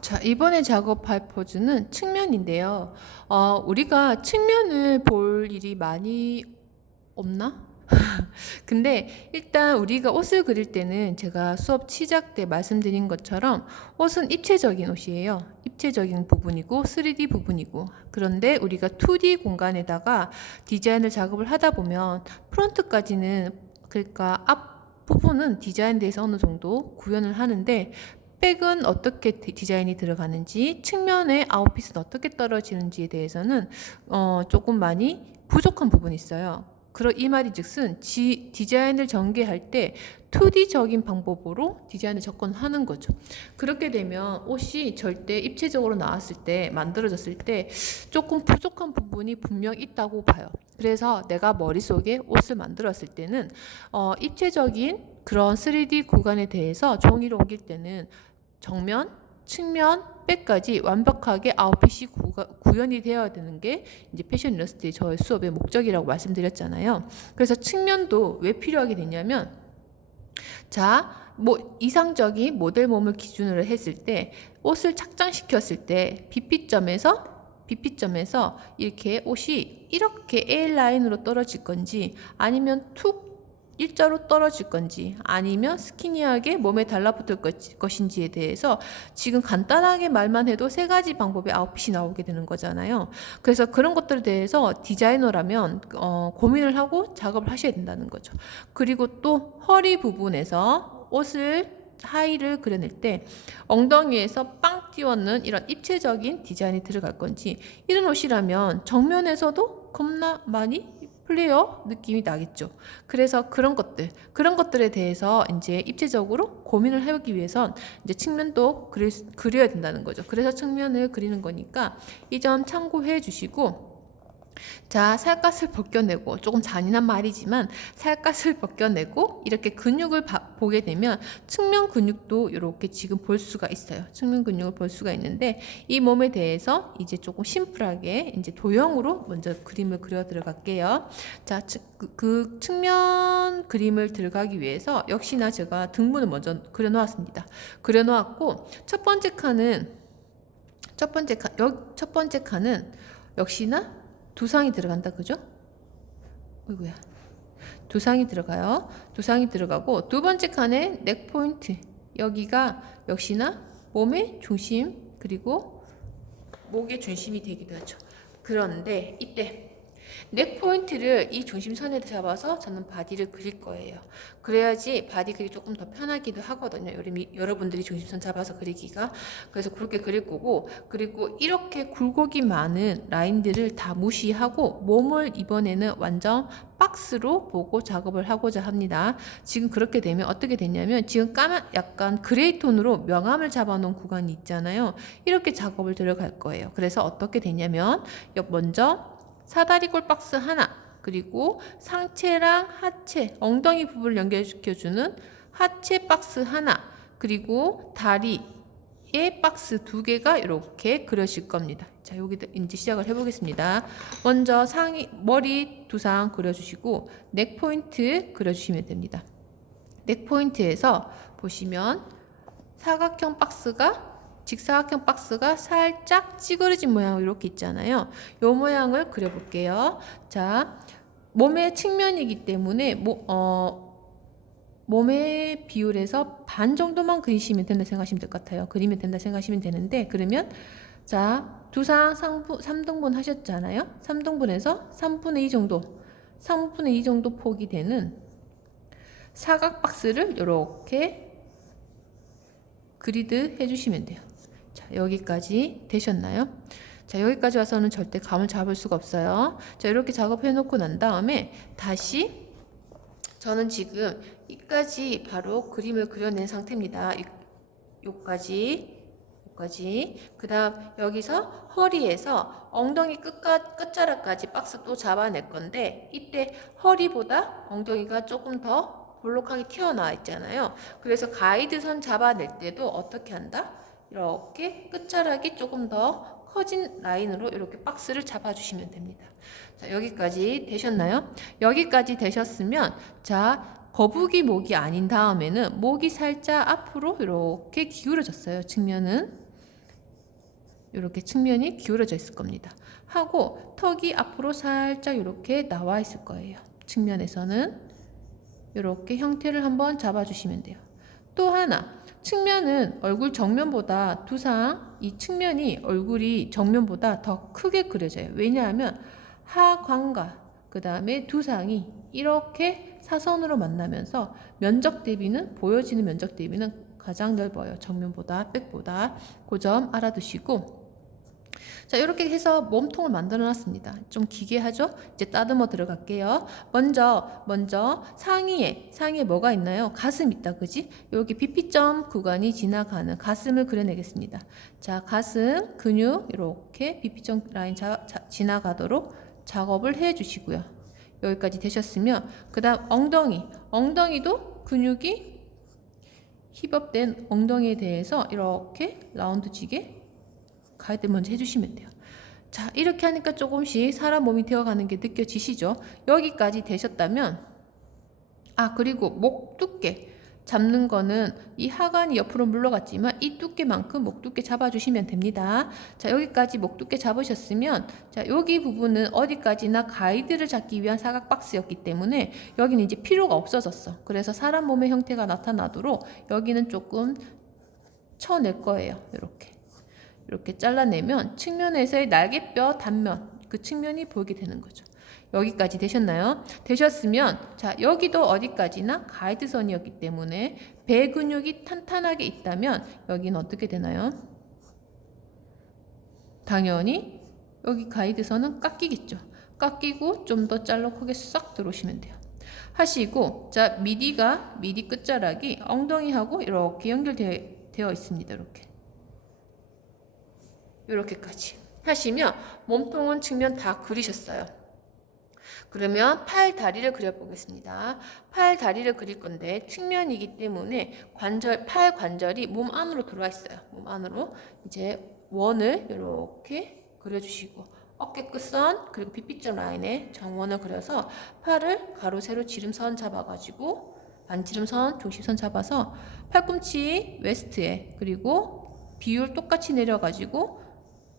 자, 이번에 작업할 포즈는 측면인데요. 우리가 측면을 볼 일이 많이 없나? 근데 일단 우리가 옷을 그릴 때는 제가 수업 시작 때 말씀드린 것처럼 옷은 입체적인 옷이에요. 입체적인 부분이고 3D 부분이고. 그런데 우리가 2D 공간에다가 디자인을 작업을 하다 보면 프론트까지는, 그러니까 앞 부분은 디자인돼서 어느 정도 구현을 하는데, 백은 어떻게 디자인이 들어가는지, 측면의 아웃핏은 어떻게 떨어지는지에 대해서는 조금 많이 부족한 부분이 있어요. 이 말이 즉슨 디자인을 전개할 때 2D적인 방법으로 디자인을 접근하는 거죠. 그렇게 되면 옷이 절대 입체적으로 나왔을 때, 만들어졌을 때 조금 부족한 부분이 분명 있다고 봐요. 그래서 내가 머릿속에 옷을 만들었을 때는 입체적인 그런 3D 구간에 대해서 종이를 옮길 때는 정면, 측면, 백까지 완벽하게 아웃핏이 구현이 되어야 되는 게 이제 패션 일러스트의 저의 수업의 목적이라고 말씀드렸잖아요. 그래서 측면도 왜 필요하게 되냐면, 자, 이상적인 모델 몸을 기준으로 했을 때, 옷을 착장시켰을 때 BP점에서 이렇게 옷이 이렇게 A라인으로 떨어질 건지, 아니면 툭 일자로 떨어질 건지, 아니면 스키니하게 몸에 달라붙을 것인지에 대해서 지금 간단하게 말만 해도 세 가지 방법의 아웃핏이 나오게 되는 거잖아요. 그래서 그런 것들에 대해서 디자이너라면 고민을 하고 작업을 하셔야 된다는 거죠. 그리고 또 허리 부분에서 하의를 그려낼 때 엉덩이에서 빵 띄워는 이런 입체적인 디자인이 들어갈 건지, 이런 옷이라면 정면에서도 겁나 많이 플레이어 느낌이 나겠죠. 그래서 그런 것들에 대해서 이제 입체적으로 고민을 해보기 위해선 이제 측면도 그려야 된다는 거죠. 그래서 측면을 그리는 거니까 이 점 참고해 주시고, 자, 살갗을 벗겨내고, 조금 잔인한 말이지만 살갗을 벗겨내고 이렇게 근육을 보게 되면 측면 근육도 이렇게 지금 볼 수가 있어요. 측면 근육을 볼 수가 있는데, 이 몸에 대해서 이제 조금 심플하게 이제 도형으로 먼저 그림을 그려 들어갈게요. 자, 그 측면 그림을 들어가기 위해서 역시나 제가 등분을 먼저 그려 놓았습니다. 그려 놓았고, 첫 번째 칸은 역시나 두상이 들어간다, 그죠? 어이구야. 두상이 들어가요. 두상이 들어가고, 두 번째 칸에 넥 포인트. 여기가 역시나 몸의 중심, 그리고 목의 중심이 되기도 하죠. 그런데 이때 넥 포인트를 이 중심선에 잡아서 저는 바디를 그릴 거예요. 그래야지 바디 그리기 조금 더 편하기도 하거든요. 여러분들이 중심선 잡아서 그리기가. 그래서 그렇게 그릴 거고, 그리고 이렇게 굴곡이 많은 라인들을 다 무시하고 몸을 이번에는 완전 박스로 보고 작업을 하고자 합니다. 지금 그렇게 되면 어떻게 되냐면, 지금 약간 그레이 톤으로 명암을 잡아놓은 구간이 있잖아요. 이렇게 작업을 들어갈 거예요. 그래서 어떻게 되냐면, 먼저 사다리꼴 박스 하나, 그리고 상체랑 하체, 엉덩이 부분을 연결시켜주는 하체 박스 하나, 그리고 다리에 박스 두 개가 이렇게 그려질 겁니다. 자, 여기 이제 시작을 해보겠습니다. 먼저 머리 두상 그려주시고, 넥 포인트 그려주시면 됩니다. 넥 포인트에서 보시면 직사각형 박스가 살짝 찌그러진 모양으로 이렇게 있잖아요. 이 모양을 그려볼게요. 자, 몸의 측면이기 때문에 몸의 비율에서 반 정도만 그리시면 된다 생각하시면 될 것 같아요. 그리면 된다 생각하시면 되는데, 그러면 자, 두상 3등분 하셨잖아요. 3등분에서 3분의 2 정도, 3분의 2 정도 폭이 되는 사각 박스를 이렇게 그리드 해주시면 돼요. 자, 여기까지 되셨나요? 자, 여기까지 와서는 절대 감을 잡을 수가 없어요. 자, 이렇게 작업해 놓고 난 다음에 다시 저는 지금 이까지 바로 그림을 그려낸 상태입니다. 요까지. 그 다음 여기서 허리에서 엉덩이 끝자락까지 박스 또 잡아낼 건데, 이때 허리보다 엉덩이가 조금 더 볼록하게 튀어나와 있잖아요. 그래서 가이드선 잡아낼 때도 어떻게 한다? 이렇게 끝자락이 조금 더 커진 라인으로 이렇게 박스를 잡아주시면 됩니다. 자, 여기까지 되셨나요? 여기까지 되셨으면, 자, 거북이 목이 아닌 다음에는 목이 살짝 앞으로 이렇게 기울어졌어요. 측면은. 이렇게 측면이 기울어져 있을 겁니다. 하고 턱이 앞으로 살짝 이렇게 나와 있을 거예요. 측면에서는 이렇게 형태를 한번 잡아주시면 돼요. 또 하나, 측면은 얼굴 정면보다 두상, 이 측면이 얼굴이 정면보다 더 크게 그려져요. 왜냐하면 하관과 그 다음에 두상이 이렇게 사선으로 만나면서 면적 대비는, 보여지는 면적 대비는 가장 넓어요. 정면보다, 백보다. 그 점 알아두시고, 자, 이렇게 해서 몸통을 만들어 놨습니다. 좀 기괴하죠? 이제 따듬어 들어갈게요. 먼저 상의에 뭐가 있나요? 가슴 있다, 그지? 여기 BP점 구간이 지나가는 가슴을 그려내겠습니다. 자, 가슴 근육 이렇게 BP점 라인 지나가도록 작업을 해 주시고요. 여기까지 되셨으면 그 다음 엉덩이도 근육이 힙업된 엉덩이에 대해서 이렇게 라운드지게 가이드 먼저 해주시면 돼요. 자, 이렇게 하니까 조금씩 사람 몸이 되어가는 게 느껴지시죠? 여기까지 되셨다면, 그리고 목 두께 잡는 거는 이 하관이 옆으로 물러갔지만 이 두께만큼 목 두께 잡아주시면 됩니다. 자, 여기까지 목 두께 잡으셨으면, 자, 여기 부분은 어디까지나 가이드를 잡기 위한 사각 박스였기 때문에 여기는 이제 필요가 없어졌어. 그래서 사람 몸의 형태가 나타나도록 여기는 조금 쳐낼 거예요. 이렇게 잘라내면 측면에서의 날개뼈 단면, 그 측면이 보이게 되는 거죠. 여기까지 되셨나요? 되셨으면, 자, 여기도 어디까지나 가이드선이었기 때문에 배 근육이 탄탄하게 있다면 여기는 어떻게 되나요? 당연히 여기 가이드선은 깎이겠죠. 깎이고 좀 더 잘라크게 싹 들어오시면 돼요. 하시고, 자, 미디 끝자락이 엉덩이하고 이렇게 연결되어 있습니다. 이렇게까지 하시면 몸통은 측면 다 그리셨어요. 그러면 팔 다리를 그려보겠습니다. 팔 다리를 그릴 건데 측면이기 때문에 팔 관절이 몸 안으로 들어와 있어요. 몸 안으로 이제 원을 이렇게 그려주시고 어깨 끝선 그리고 빗빗점 라인에 정원을 그려서 팔을 가로 세로 지름선 잡아가지고 반지름선 중심선 잡아서 팔꿈치 웨스트에 그리고 비율 똑같이 내려가지고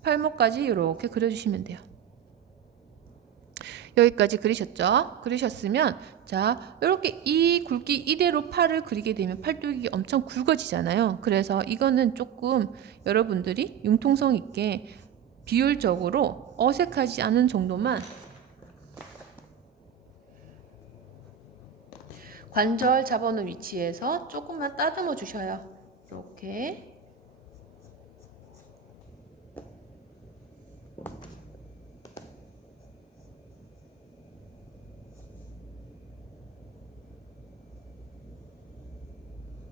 팔목까지 이렇게 그려주시면 돼요. 여기까지 그리셨죠? 그리셨으면 자, 이렇게 이 굵기 이대로 팔을 그리게 되면 팔뚝이 엄청 굵어지잖아요. 그래서 이거는 조금 여러분들이 융통성 있게 비율적으로 어색하지 않은 정도만 관절 잡아놓은 위치에서 조금만 따듬어 주셔요. 이렇게.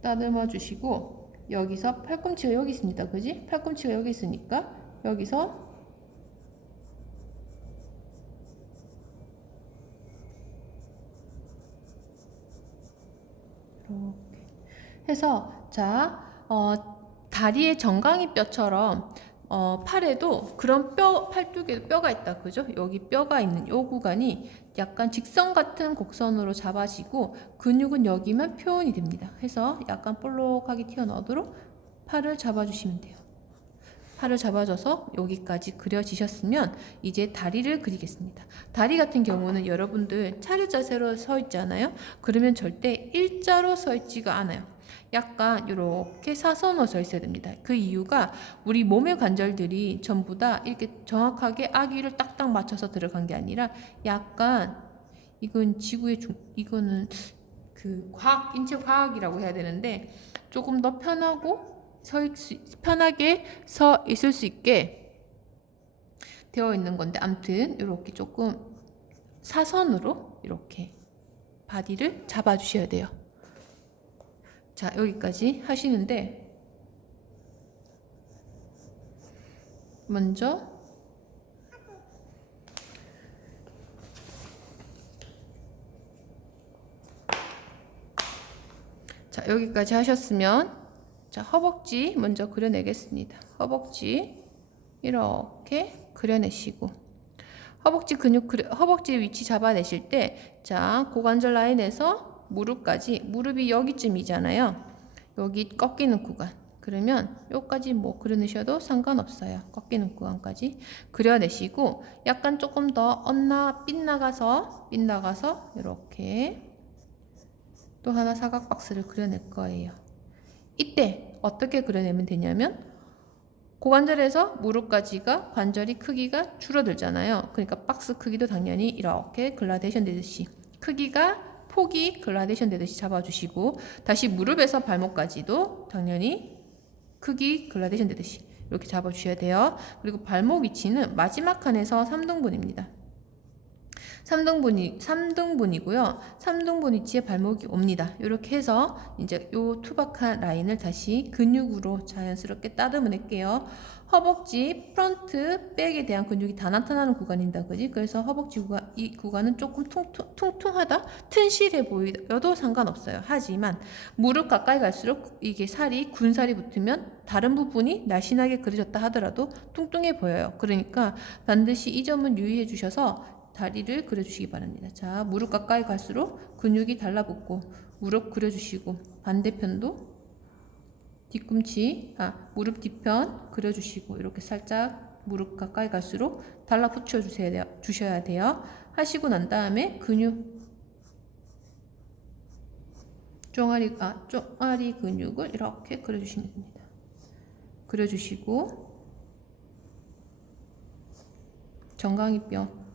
따듬어 주시고 여기서 팔꿈치가 여기 있습니다. 그지? 팔꿈치가 여기 있으니까 여기서 이렇게 해서 자, 다리의 정강이 뼈처럼 팔에도 그런 팔뚝에도 뼈가 있다. 그죠? 여기 뼈가 있는 요 구간이 약간 직선 같은 곡선으로 잡아지고 근육은 여기만 표현이 됩니다. 해서 약간 볼록하게 튀어나오도록 팔을 잡아주시면 돼요. 팔을 잡아줘서 여기까지 그려지셨으면 이제 다리를 그리겠습니다. 다리 같은 경우는 여러분들 차렷 자세로 서 있잖아요. 그러면 절대 일자로 서 있지가 않아요. 약간 이렇게 사선으로 서 있어야 됩니다. 그 이유가 우리 몸의 관절들이 전부 다 이렇게 정확하게 아기를 딱딱 맞춰서 들어간 게 아니라 약간 이건 이거는 그 인체 과학이라고 해야 되는데 조금 더 편하게 서 있을 수 있게 되어 있는 건데 아무튼 이렇게 조금 사선으로 이렇게 바디를 잡아 주셔야 돼요. 자, 여기까지 하시는데 먼저 자, 여기까지 하셨으면 자, 허벅지 먼저 그려내겠습니다. 허벅지 이렇게 그려내시고 허벅지 위치 잡아내실 때 자, 고관절 라인에서 무릎까지 무릎이 여기쯤이잖아요. 여기 꺾이는 구간 그러면 여기까지 뭐 그려내셔도 상관없어요. 꺾이는 구간까지 그려내시고 약간 조금 더 빗나가서 이렇게 또 하나 사각 박스를 그려낼 거예요. 이때 어떻게 그려내면 되냐면 고관절에서 무릎까지가 관절이 크기가 줄어들잖아요. 그러니까 박스 크기도 당연히 이렇게 글라데이션 되듯이 폭이 글라데이션 되듯이 잡아주시고 다시 무릎에서 발목까지도 당연히 크기 글라데이션 되듯이 이렇게 잡아주셔야 돼요. 그리고 발목 위치는 마지막 칸에서 3등분입니다. 3등분이고요. 3등분 위치에 발목이 옵니다. 이렇게 해서 이제 요 투박한 라인을 다시 근육으로 자연스럽게 따듬어낼게요. 허벅지, 프런트, 백에 대한 근육이 다 나타나는 구간입니다. 그지? 그래서 허벅지 구간, 이 구간은 조금 퉁퉁하다? 튼실해 보여도 상관없어요. 하지만 무릎 가까이 갈수록 이게 군살이 붙으면 다른 부분이 날씬하게 그려졌다 하더라도 뚱뚱해 보여요. 그러니까 반드시 이 점은 유의해 주셔서 다리를 그려주시기 바랍니다. 자, 무릎 가까이 갈수록 근육이 달라붙고 무릎 그려주시고 반대편도 무릎 뒤편 그려주시고 이렇게 살짝 무릎 가까이 갈수록 달라붙여 주셔야 돼요. 하시고 난 다음에 종아리 근육을 이렇게 그려주시면 됩니다. 그려주시고 정강이뼈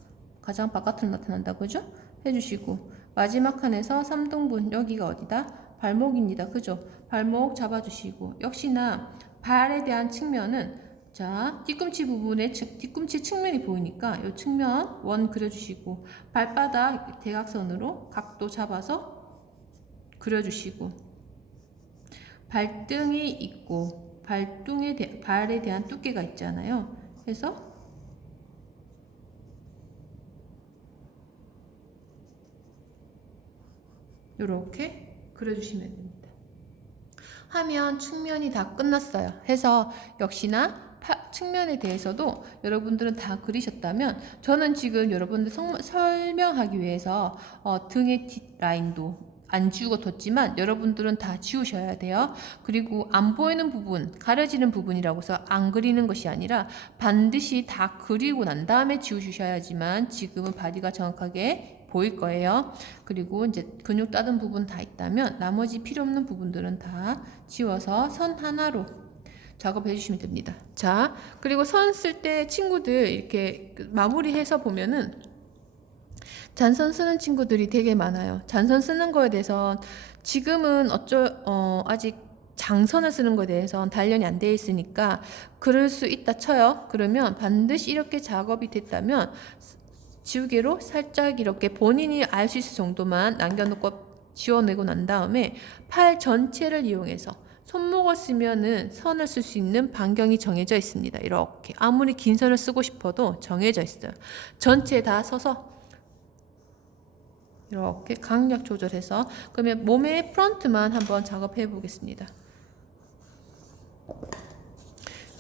가장 바깥으로 나타난다 그죠? 해주시고 마지막 칸에서 3등분 여기가 어디다? 발목입니다. 그죠? 발목 잡아주시고 역시나 발에 대한 측면은 자 뒤꿈치 부분에 뒤꿈치 측면이 보이니까 이 측면 원 그려주시고 발바닥 대각선으로 각도 잡아서 그려주시고 발등이 있고 발에 대한 두께가 있잖아요. 그래서 이렇게 그려주시면 됩니다. 하면 측면이 다 끝났어요. 해서 역시나 측면에 대해서도 여러분들은 다 그리셨다면 저는 지금 여러분들 설명하기 위해서 등의 뒷라인도 안 지우고 뒀지만 여러분들은 다 지우셔야 돼요. 그리고 안 보이는 부분, 가려지는 부분이라고 해서 안 그리는 것이 아니라 반드시 다 그리고 난 다음에 지우셔야지만 지금은 바디가 정확하게 보일 거예요. 그리고 이제 근육 따든 부분 다 있다면 나머지 필요 없는 부분들은 다 지워서 선 하나로 작업해 주시면 됩니다. 자, 그리고 선 쓸 때 친구들 이렇게 마무리해서 보면은 잔선 쓰는 친구들이 되게 많아요. 잔선 쓰는 거에 대해서 지금은 아직 장선을 쓰는 거에 대해서는 단련이 안 되어 있으니까 그럴 수 있다 쳐요. 그러면 반드시 이렇게 작업이 됐다면 지우개로 살짝 이렇게 본인이 알 수 있을 정도만 남겨놓고 지워내고 난 다음에 팔 전체를 이용해서 손목을 쓰면은 선을 쓸 수 있는 반경이 정해져 있습니다. 이렇게 아무리 긴 선을 쓰고 싶어도 정해져 있어요. 전체 다 서서 이렇게 강약 조절해서 그러면 몸의 프런트만 한번 작업해 보겠습니다.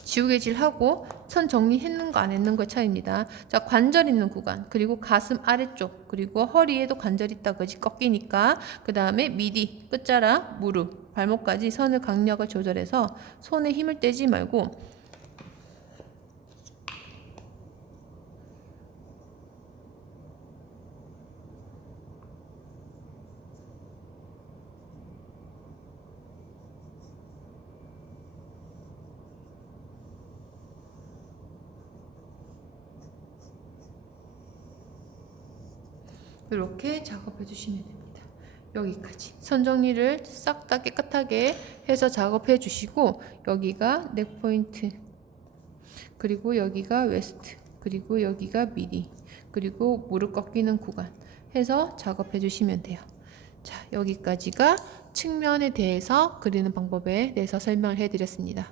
지우개질하고 선 정리했는 거 안 했는 거의 차이입니다. 자, 관절 있는 구간 그리고 가슴 아래쪽 그리고 허리에도 관절 있다 그지 꺾이니까 그 다음에 미디 끝자락 무릎 발목까지 선을 강력을 조절해서 손에 힘을 떼지 말고 이렇게 작업해 주시면 됩니다. 여기까지 선 정리를 싹 다 깨끗하게 해서 작업해 주시고 여기가 넥 포인트 그리고 여기가 웨스트 그리고 여기가 미디 그리고 무릎 꺾이는 구간 해서 작업해 주시면 돼요. 자, 여기까지가 측면에 대해서 그리는 방법에 대해서 설명을 해 드렸습니다.